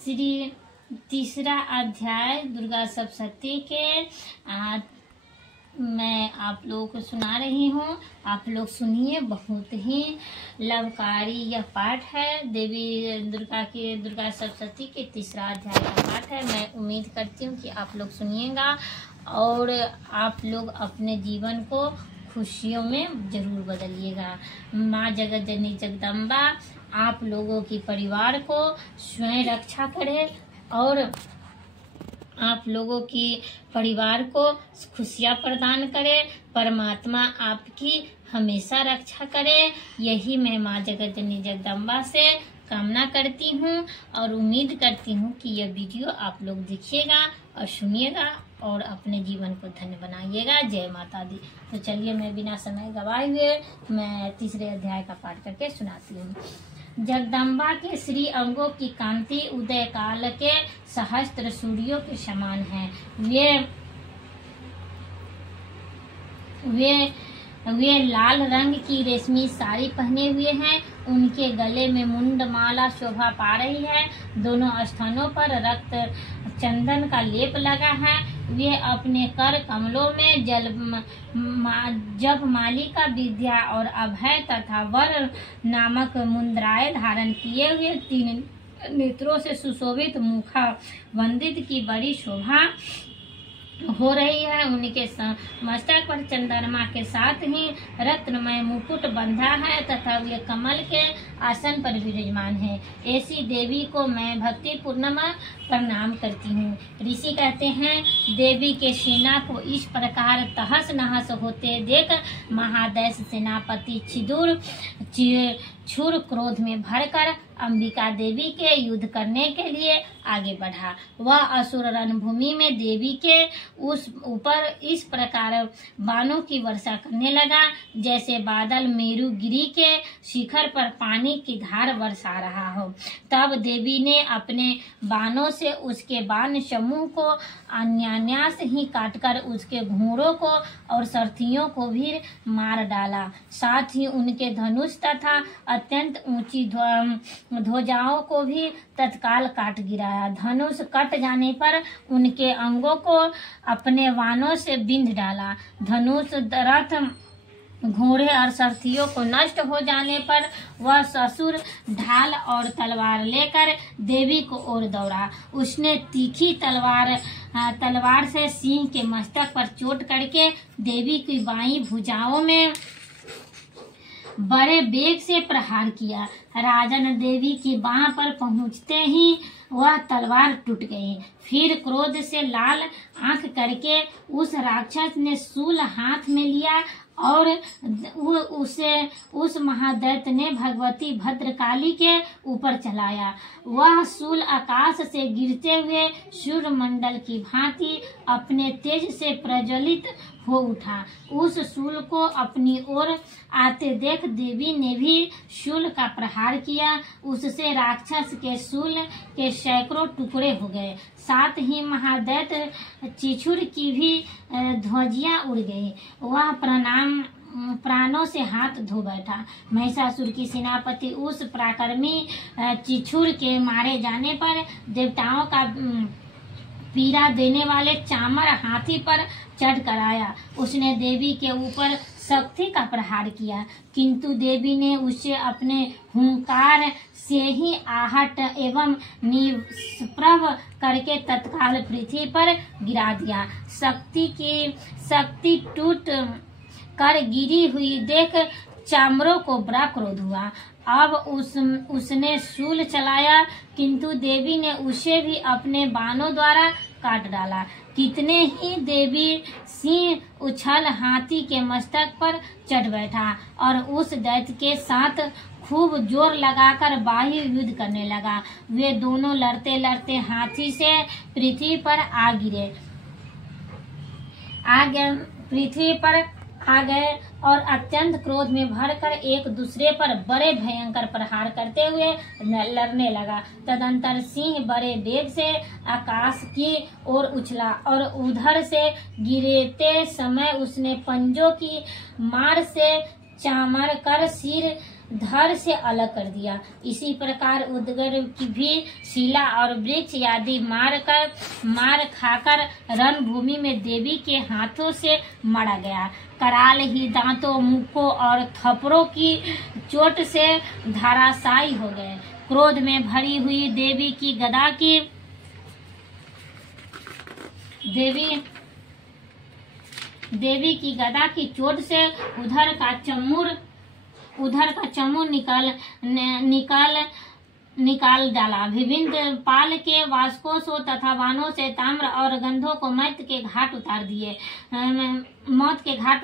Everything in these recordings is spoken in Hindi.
श्री तीसरा अध्याय दुर्गा सप्तशती के मैं आप लोगों को सुना रही हूँ। आप लोग सुनिए। बहुत ही लाभकारी यह पाठ है। देवी दुर्गा सप्तशती के तीसरा अध्याय का पाठ है। मैं उम्मीद करती हूँ कि आप लोग सुनिएगा और आप लोग अपने जीवन को खुशियों में जरूर बदलिएगा। माँ जगत जननी जगदम्बा आप लोगों की परिवार को स्वयं रक्षा करे और आप लोगों की परिवार को खुशियाँ प्रदान करे। परमात्मा आपकी हमेशा रक्षा करे। यही मैं माँ जगत जननी जगदम्बा से कामना करती हूँ और उम्मीद करती हूँ कि यह वीडियो आप लोग देखिएगा और सुनिएगा और अपने जीवन को धन्य बनाइएगा। जय माता दी। तो चलिए मैं बिना समय गवाए हुए मैं तीसरे अध्याय का पाठ करके सुनाती हूँ। जगदम्बा के श्री अंगों की कांति उदय काल के सहस्त्र सूर्यों के समान है। वे लाल रंग की रेशमी साड़ी पहने हुए हैं। उनके गले में मुंडमाला शोभा पा रही है। दोनों स्थानों पर रक्त चंदन का लेप लगा है। वे अपने कर कमलों में जपमाली का विद्या और अभय तथा वर नामक मुद्राएं धारण किए हुए 3 नेत्रों से सुशोभित मुखा वंदित की बड़ी शोभा हो रही है। उनके मस्तक पर चंद्रमा के साथ ही रत्नमय मुकुट बंधा है तथा वे कमल के आसन पर विराजमान है। ऐसी देवी को मैं भक्ति पूर्ण प्रणाम करती हूँ। ऋषि कहते हैं, देवी के सेना को इस प्रकार तहस नहस होते देख महादैश सेनापति क्षुर क्रोध में भरकर अंबिका देवी के युद्ध करने के लिए आगे बढ़ा। वह असुर रणभूमि में देवी के उस ऊपर इस प्रकार बाणों की वर्षा करने लगा जैसे बादल मेरुगिरी के शिखर पर पानी की धार बरसा रहा हो। तब देवी ने अपने बाणों से उसके बाण समूह को अन्यान्यास ही काटकर उसके घोड़ों को और सारथियों को भी मार डाला। साथ ही उनके धनुष तथा अत्यंत ऊंची ध्वजाओं को भी तत्काल काट गिराया। धनुष कट जाने पर उनके अंगों को अपने बाणों से बिंध डाला। धनुष रथ घोड़े और सारथियों को नष्ट हो जाने पर वह ससुर ढाल और तलवार लेकर देवी को ओर दौड़ा। उसने तीखी तलवार से सिंह के मस्तक पर चोट करके देवी की बाईं भुजाओं में बड़े वेग से प्रहार किया। राजन देवी की बाह पर पहुंचते ही वह तलवार टूट गई। फिर क्रोध से लाल आंख करके उस राक्षस ने शूल हाथ में लिया और उस महादैत्य ने भगवती भद्रकाली के ऊपर चलाया। वह शूल आकाश से गिरते हुए सूर्यमंडल की भांति अपने तेज से प्रज्वलित हो उठा। उस शूल को अपनी ओर आते देख देवी ने भी शूल का प्रहार किया। उससे राक्षस के शूल के सैकड़ों टुकड़े हो गए। साथ ही महादैत्य चिछुर की भी ध्वजियां उड़ गई। वह प्राणों से हाथ धो बैठा। महिषासुर की सेनापति उस पराक्रमी चिछुर के मारे जाने पर देवताओं का पीड़ा देने वाले चामर हाथी पर चढ़ कर आया। उसने देवी के ऊपर शक्ति का प्रहार किया, किंतु देवी ने उसे अपने हुंकार से ही आहट एवं निष्प्रभ करके तत्काल पृथ्वी पर गिरा दिया। शक्ति टूट कर गिरी हुई देख चामरों को बड़ा क्रोध हुआ। अब उसने शूल चलाया, किंतु देवी ने उसे भी अपने बाणों द्वारा काट डाला। कितने ही देवी सिंह उछल हाथी के मस्तक पर चढ़ बैठा और उस दैत्य के साथ खूब जोर लगाकर बाह्य युद्ध करने लगा। वे दोनों लड़ते लड़ते हाथी से पृथ्वी पर आ गए और अत्यंत क्रोध में भरकर एक दूसरे पर बड़े भयंकर प्रहार करते हुए लड़ने लगा। तदंतर सिंह बड़े वेग से आकाश की ओर उछला और उधर से गिरते समय उसने पंजों की मार से चामर कर धड़ से अलग कर दिया। इसी प्रकार उदगर की भी शिला और वृक्ष आदि मार खाकर रणभूमि में देवी के हाथों से मरा गया। कराल ही दांतों, मुक्कों और थप्पड़ों की चोट से धराशायी हो गए। क्रोध में भरी हुई देवी की गदा की चोट से उधर का चमूर निकाल डाला। विभिन्न पाल के वासकों तथा वानों से ताम्र और गंधों को मौत के घाट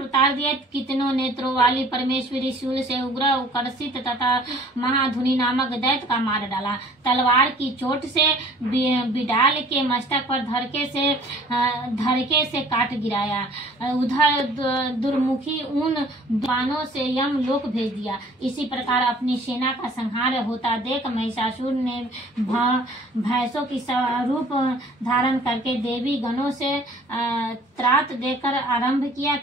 उतार दिए। कितनों नेत्रों वाली परमेश्वरी शूल से उग्र उकर्षित तथा महाधुनी नामक दैत्य का मार डाला। तलवार की चोट से बिडाल के मस्तक पर धड़के से काट गिराया। उधर दुर्मुखी उन बाणों से यम लोक भेज दिया। इसी प्रकार अपनी सेना का संहार होता देख महिषासुर ने भैंसों की स्वरूप धारण करके देवी गणों से त्रात देकर आरंभ किया।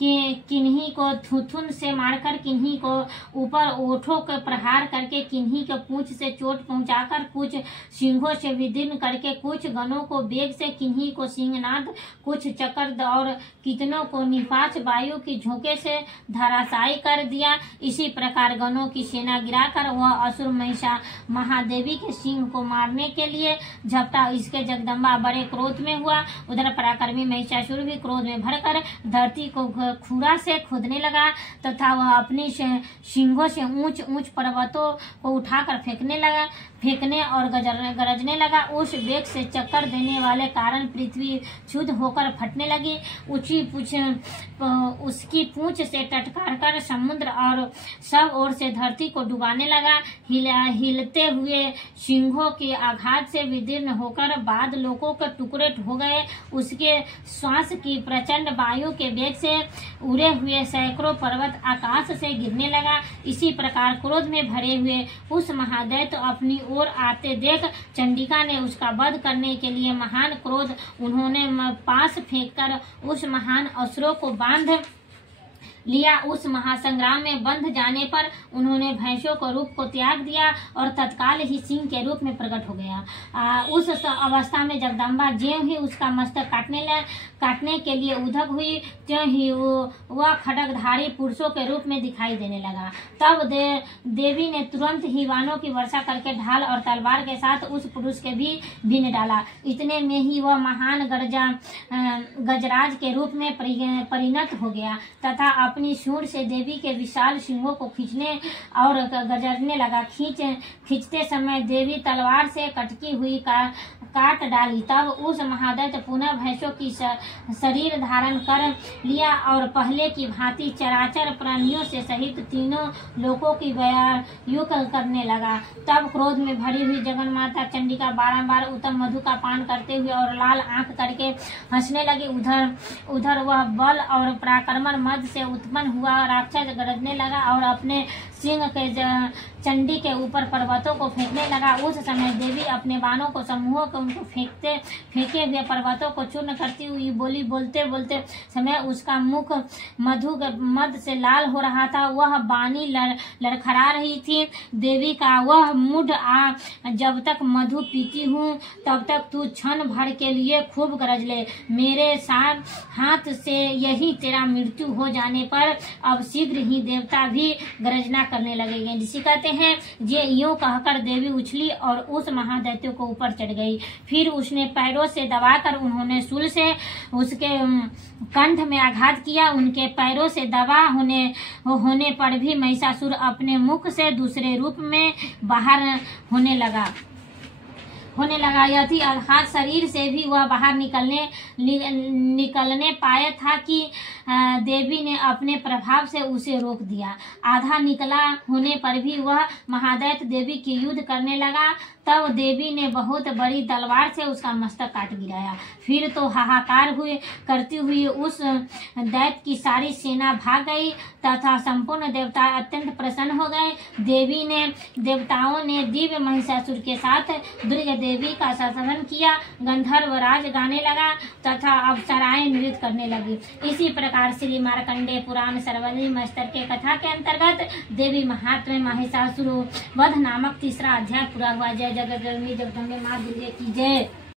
किन्हीं को थुथुन से मारकर, किन्हीं को ऊपर ओठों के प्रहार करके, किन्हीं के पूंछ से चोट पहुंचाकर, कुछ सिंहों से विदीर्ण करके, कुछ गणों को बेग से, किन्हीं को सिंहनाद, कुछ चक्र और कितनों को निपात वायु की झोंके से धराशायी कर दिया। इसी प्रकार गणों की सेना गिराकर वह असुर महिषा महादेवी के सिंह को मारने के लिए झपटा। इसके जगदम्बा बड़े क्रोध में हुआ। उधर पराक्रमी महिषासुर भी क्रोध में भरकर धरती को खुरा से खोदने लगा तथा वह अपनी सिंगों से ऊंच पर्वतों को उठाकर फेंकने और गरजने लगा। उस वेग से चक्कर देने वाले कारण पृथ्वी क्षुब्ध होकर फटने लगी। उसकी पूंछ से टटकार कर समुद्र और सब ओर से धरती को डुबाने लगा। हिलते हुए सिंहों के आघात से विदीर्ण होकर बाद लोगों के टुकड़े हो गए। उसके श्वास की प्रचंड वायु के वेग से उड़े हुए सैकड़ों पर्वत आकाश से गिरने लगा। इसी प्रकार क्रोध में भरे हुए उस महादैत्य अपनी ओर आते देख चंडिका ने उसका वध करने के लिए महान क्रोध उन्होंने पास फेंककर उस महान असुरों को बांध लिया। उस महासंग्राम में बंध जाने पर उन्होंने भैंसों को रूप को त्याग दिया और तत्काल ही सिंह के रूप में प्रकट हो गया। उस अवस्था में जगदम्बा ज्यों ही उसका मस्तक काटने के लिए उधक हुई, त्यों ही वह खड्गधारी पुरुषों के रूप में दिखाई देने लगा। तब देवी ने तुरंत ही वानों की वर्षा करके ढाल और तलवार के साथ उस पुरुष के भी भीन डाला। इतने में ही वह महान गजराज के रूप में परिणत हो गया तथा अपनी सूंड से देवी के विशाल सिंहों को खींचने और गजरने लगा। खींचते समय देवी तलवार से कटकी हुई काट डाली। तब उस महादैत्य पुनः भैंसों की शरीर धारण कर लिया और पहले की भांति चराचर प्राणियों से सहित तीनों लोकों की व्यायुक्त करने लगा। तब क्रोध में भरी हुई जगन माता चंडिका बारंबार उत्तम मधु का पान करते हुए और लाल आंख करके हंसने लगी। उधर वह बल और पराक्रम मद से उत्पन्न हुआ राक्षस गरजने लगा और अपने सिंह के चंडी के ऊपर पर्वतों को फेंकने लगा। उस समय देवी अपने बाणों को समूहों को उनको फेंके हुए पर्वतों को चूर्ण करती हुई बोली। बोलते समय उसका मुख मद से लाल हो रहा था। वह बाणी लड़खड़ा रही थी। देवी का वह मुड जब तक मधु पीती हूँ तब तक तू क्षण भर के लिए खूब गरज ले। मेरे साथ हाथ से यही तेरा मृत्यु हो जाने पर अब शीघ्र ही देवता भी गरजना करने लगेंगे। जिसे कहते हैं ये यूं कहकर देवी उछली और उस महादैत्य को ऊपर चढ़ गई। फिर उसने पैरों से दबाकर उन्होंने शूल से उसके कंठ में आघात किया। उनके पैरों से दबा होने पर भी महिषासुर अपने मुख से दूसरे रूप में बाहर होने लगा। यदि अर्थात शरीर से भी वह बाहर निकलने पाया था कि देवी ने अपने प्रभाव से उसे रोक दिया। आधा निकला होने पर भी वह महादैत्य देवी की युद्ध करने लगा। तब देवी ने बहुत बड़ी तलवार से उसका मस्तक काट गिराया। फिर तो हाहाकार करती हुई उस दैत्य की सारी सेना भाग गई तथा संपूर्ण देवता अत्यंत प्रसन्न हो गए। देवताओं ने दिव्य महिषासुर के साथ दुर्ग देवी का संवर्धन किया। गंधर्व राज गाने लगा तथा अप्सराएं नृत्य करने लगी। इसी प्रकार श्री मार्कंडेय पुराण सर्वजनीन स्तर के कथा के अंतर्गत देवी महात्म्य महिषासुर वध नामक तीसरा अध्याय पूरा हुआ। जय जगत जननी जगदम्बे मां दुर्गे की जय।